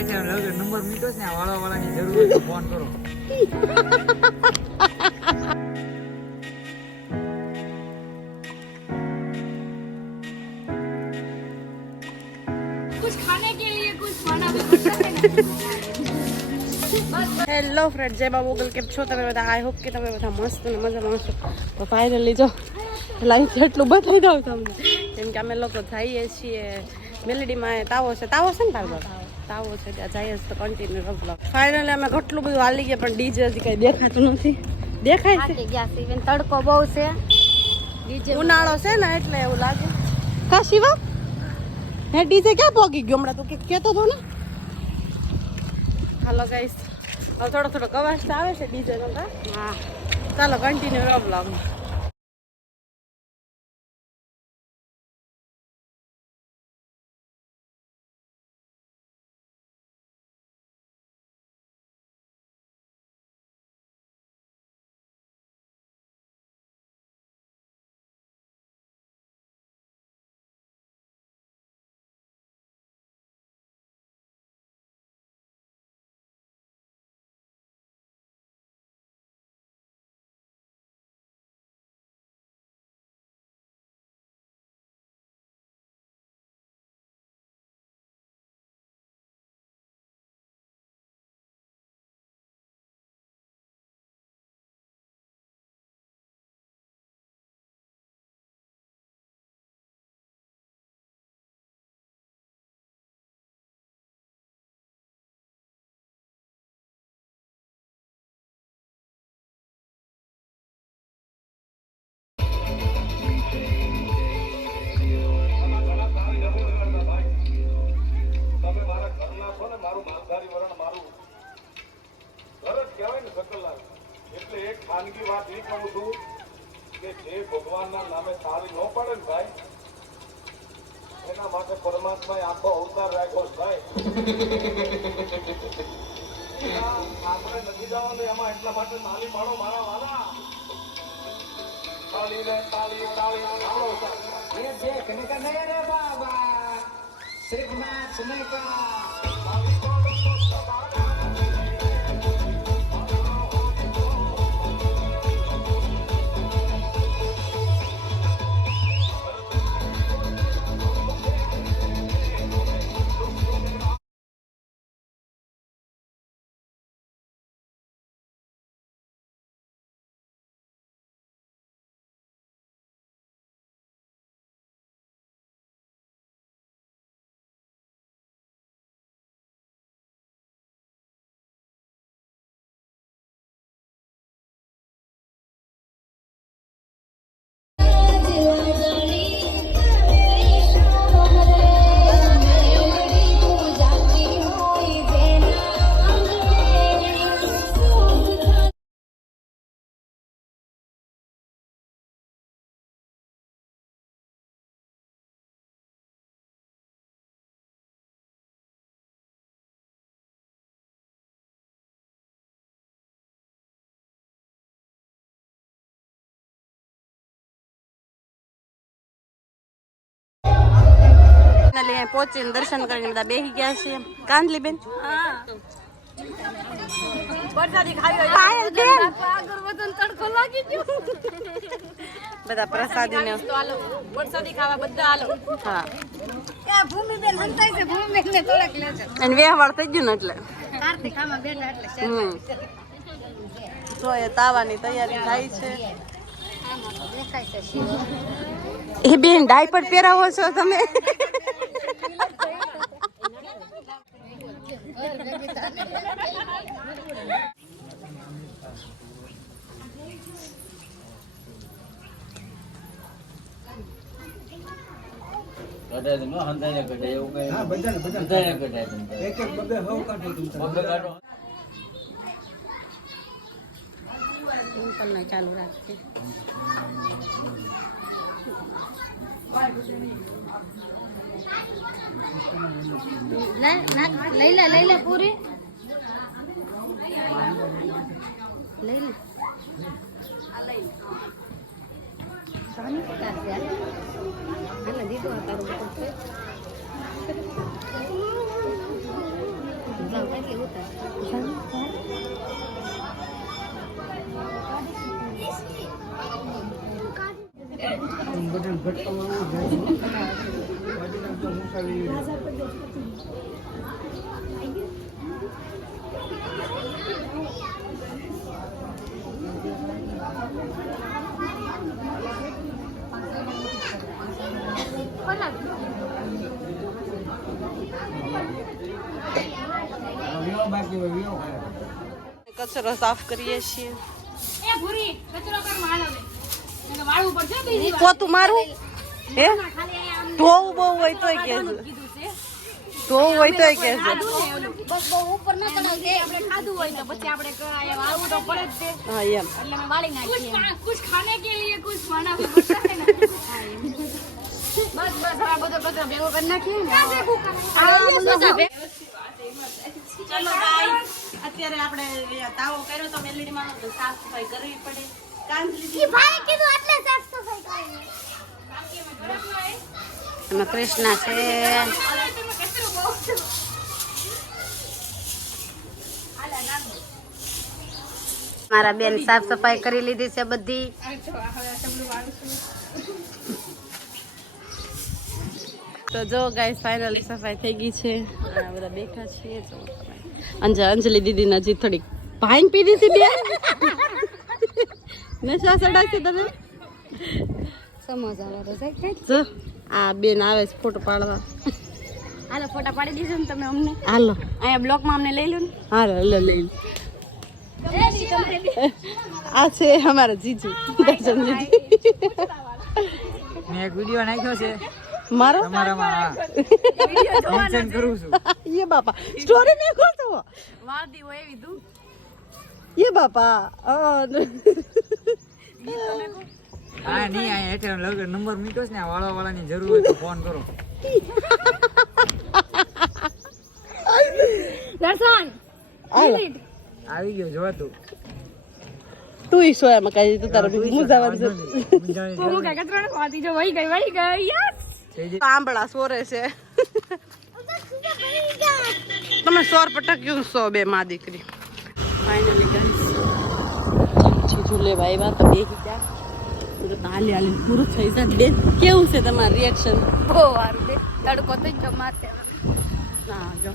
ऐसे लगे नंबर मीटो से वाला की जरूर है फोन करो। कुछ खाने के लिए कुछ खाना भी पड़ता है ना। હેલો ફ્રેન્ડ, જય બા મોગલ, કેમ છો તમે બધા? આઈ હોપ કે તમે બધા મસ્ત અને મજામાં હશો. તો ફાઇનલી જો લાઈફ એટલું બતાવી દઉં તમને, કેમ કે અમે લોકો જઈએ છીએ મેલેડીમાં. તાવો છે ને તારો તાવો છે, ત્યાં જઈએ તો કન્ટિન્યુ રગલો. ફાઇનલી અમે કેટલું બધું હાલી ગયા, પણ ડીજે હજી કઈ દેખાતું નથી. દેખાય છે તડકો બહુ છે, ઉનાળો છે ને એટલે એવું લાગે. કા શિવા, હે ડીજે ક્યાં પોગી ગયો હમણાં? તું કેતો હતો ને. હાલો ગાઈસ, થોડો અવાજ તો આવે છે ડીજે નો. હા, ચાલો કન્ટિન્યુ રહો બ્લોગમાં. ખાનગી વાત એ કહું છું કે જે ભગવાનના નામે તાળી ન પડે ને ભાઈ, એના માટે પરમાત્માએ આખો અવતાર રાખ્યો ભાઈ. આપણે નથી જવાનું એમાં, એટલા માટે તાળી પાડો મારા વાલા. તાળી ને તાળી તાળી પાડો. ये जे कनिका नहीं रे बाबा, सिर्फ मैं सुने का પહોંચીને દર્શન કરીને બધા બેસી ગયા છે. કાંદલી બેન બધા પ્રસાદી ને પ્રસાદી ખાવા બધા હાલો. હા, અને વ્યવહાર થઈ ગયું ને એટલે તો એ તાવાની તૈયારી થાય છે. એ બેન ડાયપર પહેરાવો છો તમે? ચાલુ રાખીએ. લઈ લે પૂરી લઈ લે. દીધું કચરો સાફ કરીએ છીએ. એ ભૂરી કચરો કર માલો ને એને વાળવું પડશે બીજી વાર પોતું મારું હે ખાલી આમ ધોવું બહુ હોય તોય કે કીધું છે ધોવું હોય તોય કે બસ બહુ ઉપર ન ચડાવજે આપણે ખાધું હોય તો પછી આપણે કરાય વાળવું તો પડે જ છે હા એમ એટલે મેં વાળી નાખી कुछ खाने के लिए कुछ खाना भी पड़ता है ना बस बस આ બધો કચરો ભેગો કરી નાખીએ ને ચલો ગાઈસ અત્યારે આપણે તાવો કર્યો તો મેલડી માં તો સાફ સફાઈ કરવી પડે. કાંજલી ભાઈ કીધું એટલે સાફ સફાઈ કરવી એમાં કૃષ્ણા છે. મારા બેન સાફ સફાઈ કરી લીધી છે બધી. તો જો ગાઈસ ફાઇનલી સફાઈ થઈ ગઈ છે. આ બધા બેઠા છીએ. જો અંજલિ દીદી ના જી થોડીક ભાંગ પી દીધી બે નશા ચડાવશે તને. સમોસા વાળો છે કે જો આ બેન આવે છે ફોટો પાડવા. હાલો ફોટા પાડી દીધો ને તમે અમને હાલો અહીંયા બ્લોકમાં અમને લઈ લો ને હાલો લઈ લો. આ છે અમારા જીજુ દર્શન જીજુ. મેં એક વિડીયો નાખ્યો છે મારો તમારામાં મેન્શન કરું છું. ये बापा स्टोरी में कौन था वो વાદી હોય એવી તું ये बापा હા નહીં આ હેઠળ નંબર મૂક્યો છે ને વાળા વાળાની જરૂર હોય તો ફોન કરો. દર્શન આવી ગયો જોવા તું. तू ही सोया मैं कही तू तारा मुजावर से હું કઈ કચરો ને વાદી જો વહી ગઈ યસ આંબળા સોરે છે. તમે સોર પટક્યું સો બે માં દીકરી. ફાઇનલી ગાઈસ જીજુ લેવા આવ્યા તો બે ગયા તો હાલી હાલી પૂરું થઈ જાય. બે કેવું છે તમારું રિએક્શન? બહુ સારું છે તડકો તો જમાતે હા જો